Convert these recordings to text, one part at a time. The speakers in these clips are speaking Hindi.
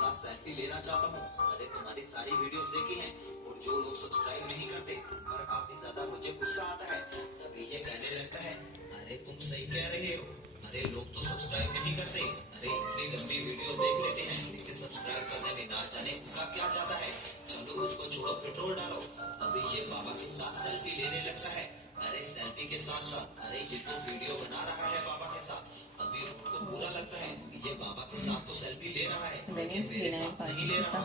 साथ सेल्फी लेना चाहता हूँ। अरे तुम्हारी सारी वीडियोस देखी हैं और जो लोग सब्सक्राइब नहीं करते पर काफी ज्यादा मुझे गुस्सा आता है। तभी ये कहने लगता है अरे तुम सही कह रहे हो, अरे लोग तो सब्सक्राइब नहीं करते, अरे इतनी लंबी वीडियो देख लेते हैं लेकिन सब्सक्राइब करने में ना जाने उनका क्या चाहता है। चलो उसको छोड़ो, पेट्रोल डालो। अभी ये बाबा के साथ सेल्फी लेने लगता है। अरे सेल्फी के साथ साथ अरे ये तो वीडियो बना रहा है बाबा के साथ। अभी उनको बुरा लगता है कि ये बाबा के साथ तो सेल्फी ले रहा है लेकिन मेरे साथ नहीं ले रहा।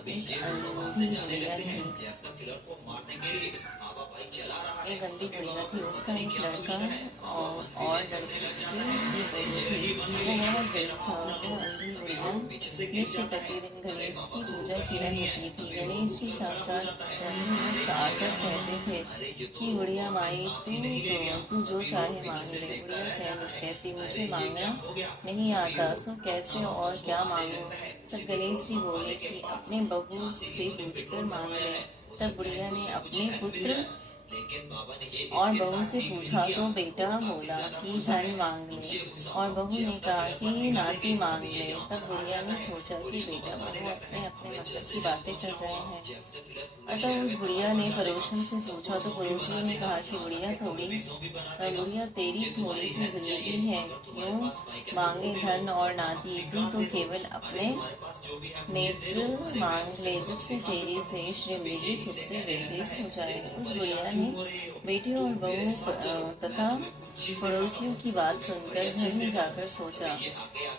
अभी ये दोनों वहां से जाने लगते हैं जेफ द किलर को मारने के लिए। बाबा बाइक चला रहा है, गंदी गुड़िया थी उसका एक लड़का और लड़की थी। वो बहुत जल्द था। वो अंधी गुड़िया नित्य प्रतिदिन गणेश की पूजा किया होती थी। गणेश जी साक्षात आकर कहते थे कि गुड़िया माई तू जो चाहे मांग ले। गुड़िया कहती मुझे मांगना नहीं आता, सो कैसे और क्या मांगू। तब गणेश जी बोले कि अपने बहू से पूछकर मांग ले। तब बुढ़िया ने अपने पुत्र और बहू से पूछा तो बेटा बोला कि धन मांग ले और बहू ने कहा कि नाती मांग ले। तब बुढ़िया ने सोचा कि बेटा बहू अपने अपने मतलब की बातें कर रहे हैं। अतः उस बुढ़िया ने पड़ोसन से पूछा तो पड़ोसियों ने कहा कि बुढ़िया तेरी थोड़ी सी जिंदगी है, क्यों मांगे धन और नाती। तू तो केवल अपने नेत्र मांग ले जिससे तेरी से जिंदगी सुख से व्यतीत हो जाए। उस बुढ़िया ने बेटियों और बहू तथा पड़ोसियों की बात सुनकर घर में जाकर सोचा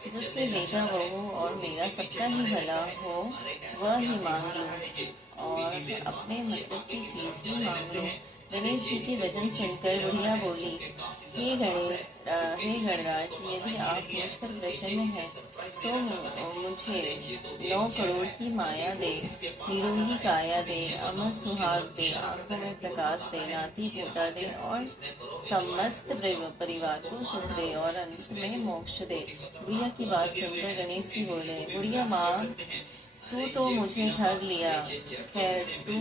जिससे बेटा बहू और मेरा सबका ही भला हो वह ही मांग लूं और अपने मतलब की चीज भी मांग लूं। गणेश जी के वचन सुनकर बुढ़िया बोली, हे गणराज, यदि आप मुझ पर प्रसन्न हैं तो मुझे 9 करोड़ की माया दे, निरोगी काया दे, अमर सुहाग दे, आंखों में प्रकाश दे, नाती पोता दे और समस्त परिवार को सुख दे और अंत में मोक्ष दे। बुढ़िया की बात सुनकर गणेश जी बोले, बुढ़िया माँ तू तो मुझे ठग लिया। खैर तू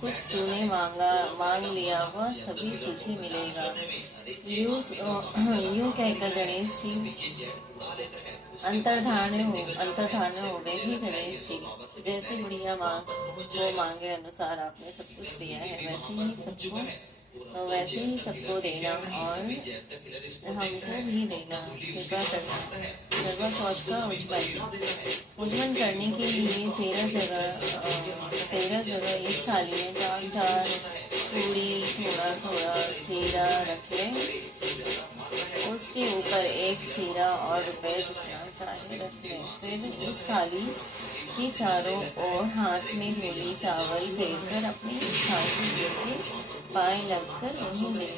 कुछ तूने मांग लिया वह सभी तुझे मिलेगा। यूं कहकर गणेश जी अंतर्धान हो गए। ही गणेश जी, जैसे बुढ़िया माँ को मांगे अनुसार आपने सब कुछ दिया है वैसे ही सबको देना और हमको भी देना। कृपा करना। करवा चौथ का उज्जवल करने के लिए 13 जगह एक थाली में 4 पूरी थोड़ा सीरा रख ले, उसके ऊपर एक सीरा और रुपए जितना चाहे रख ले। फिर उस थाली के चारों ओर हाथ में धोली चावल फेरकर अपने सासू जी के पाए लगकर उन्हें दे।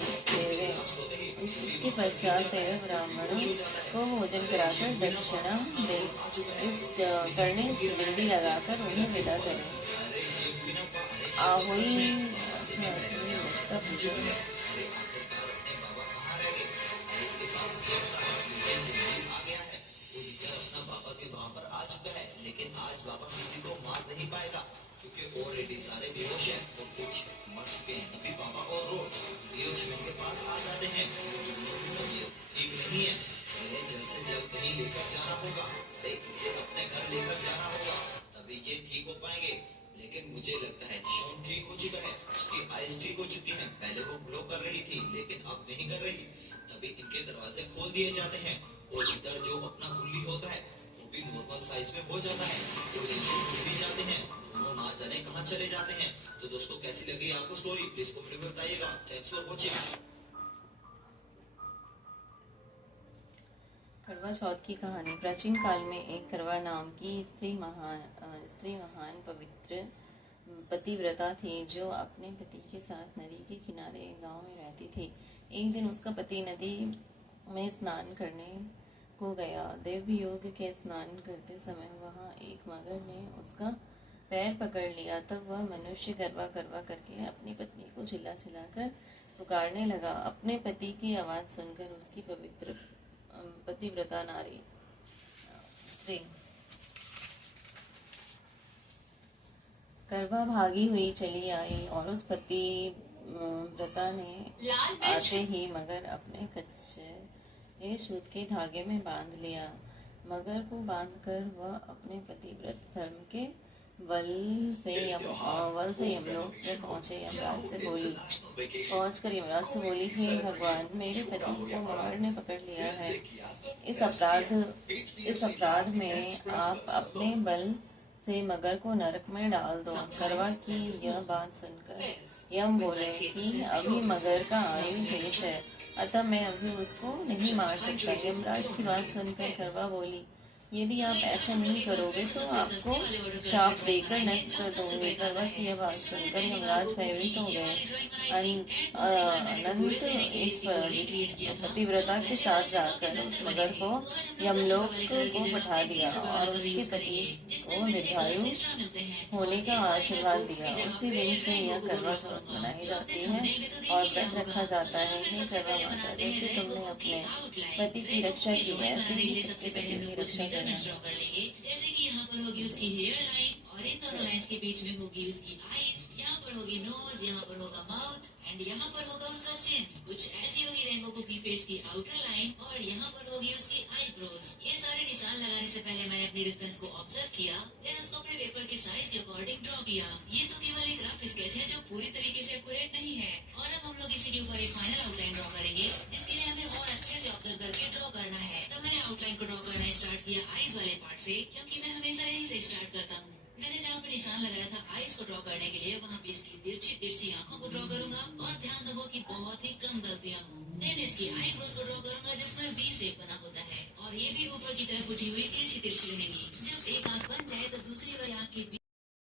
इसके पश्चात 13 ब्राह्मणों को भोजन कराकर दक्षिणा दे। इस करने से बिंदी लगाकर उन्हें विदा करें। आहुई वहाँ पर आ चुका है लेकिन आज बाबा किसी को मार नहीं पाएगा क्योंकि ऑलरेडी सारे बेहोश हैं और कुछ मर चुके हैं। तभी बाबा और रोड बेहोश के पास आ जाते हैं। ठीक नहीं है, पहले जल्द से जल्द कहीं लेकर जाना होगा, इसे अपने घर लेकर जाना होगा तभी ये ठीक हो पाएंगे। लेकिन मुझे लगता है शॉन ठीक हो चुका है, उसकी आइज ठीक हो चुकी है। पहले वो ग्लो कर रही थी लेकिन अब नहीं कर रही। तभी इनके दरवाजे खोल दिए जाते हैं और इधर जो अपना कुल्ली होता है भी नॉर्मल साइज में हो जाता है और ये भी जाते हैं। दोनों ना जाने कहां चले जाते हैं। तो दोस्तों कैसी लगी आपको स्टोरी प्लीज कमेंट में बताइएगा। Thanks for watching. करवा चौथ की कहानी। प्राचीन काल में एक करवा नाम की स्त्री महान पवित्र पतिव्रता थी जो अपने पति के साथ नदी के किनारे एक गांव में रहती थी। एक दिन उसका पति नदी में स्नान करने को गया। देव योग के स्नान करते समय वहां एक मगर ने उसका पैर पकड़ लिया। तब वह मनुष्य करवा करके अपनी पत्नी को चिल्ला कर पुकारने लगा। अपने पति की आवाज सुनकर उसकी पतिव्रता नारी स्त्री करवा भागी हुई चली आई और उस पतिव्रता ने आते ही मगर अपने कच्चे सूत के धागे में बांध लिया। मगर को बांधकर वह अपने पतिव्रत धर्म के बल से यमलोक में पहुंचे। यमराज से बोली, पहुंचकर यमराज से बोली, हे भगवान, मेरे पति को मगर ने पकड़ लिया है। इस अपराध में आप अपने बल से मगर को नरक में डाल दो। करवा की यह बात सुनकर यम बोले कि अभी मगर का आयु शेष है, अतः मैं अभी उसको नहीं मार सकता। यमराज की बात सुनकर करवा बोली, यदि आप ऐसा नहीं करोगे तो आपको श्राप देकर नष्ट कर दूंगी। करवा की यह बात सुनकर यमराज भयभीत हो गए। अनंत इस पतिव्रता के साथ जाकर उस मगर को यमलोक को पठा दिया और उसके पति को दीर्घायु होने का आशीर्वाद दिया। उसी दिन से यह करवा चौथ मनाई जाती है और व्रत रखा जाता है। हे करवा माता, जैसे तुमने अपने पति की रक्षा की, ऐसे ही सबके पति की रक्षा करना। ड्रॉ कर लेंगे। जैसे कि यहाँ पर होगी उसकी हेयर लाइन और इन दोनों लाइंस के बीच में होगी उसकी आईज, यहाँ पर होगी नोज, यहाँ पर होगा माउथ एंड यहाँ पर होगा उसका चिन। कुछ ऐसी होगी रेंगो की फेस की आउटर लाइन और यहाँ पर होगी उसकी आईब्रोज। ये सारे निशान लगाने से पहले मैंने अपनी रिफरेंस को ऑब्जर्व किया, फिर उसको अपने पेपर के साइज के अकॉर्डिंग ड्रॉ किया। ये तो केवल एक रफ स्केच है जो पूरी तरीके से एक्यूरेट नहीं है और अब हम लोग इसी के ऊपर एक फाइनल आउटलाइन ड्रॉ करेंगे, जिसके लिए हमें और अच्छे से ऑब्जर्व करके ड्रॉ करना है। तो मैंने आउटलाइन को ड्रॉ करना स्टार्ट किया आईज वाले पार्ट से, क्योंकि मैं हमेशा यहीं से स्टार्ट करता हूँ। मैंने जहाँ पे निशान लगाया था आईज को ड्रॉ करने के लिए, वहाँ पे इसकी तिरछी आंखों को ड्रॉ करूंगा और ध्यान दो कि बहुत ही कम गलतियां हो। देन इसकी आईब्रोज को ड्रॉ करूंगा जिसमें वी शेप बना होता है और ये भी ऊपर की तरफ उठी हुई तिरछी बनेगी। जब एक आंख बन जाए तो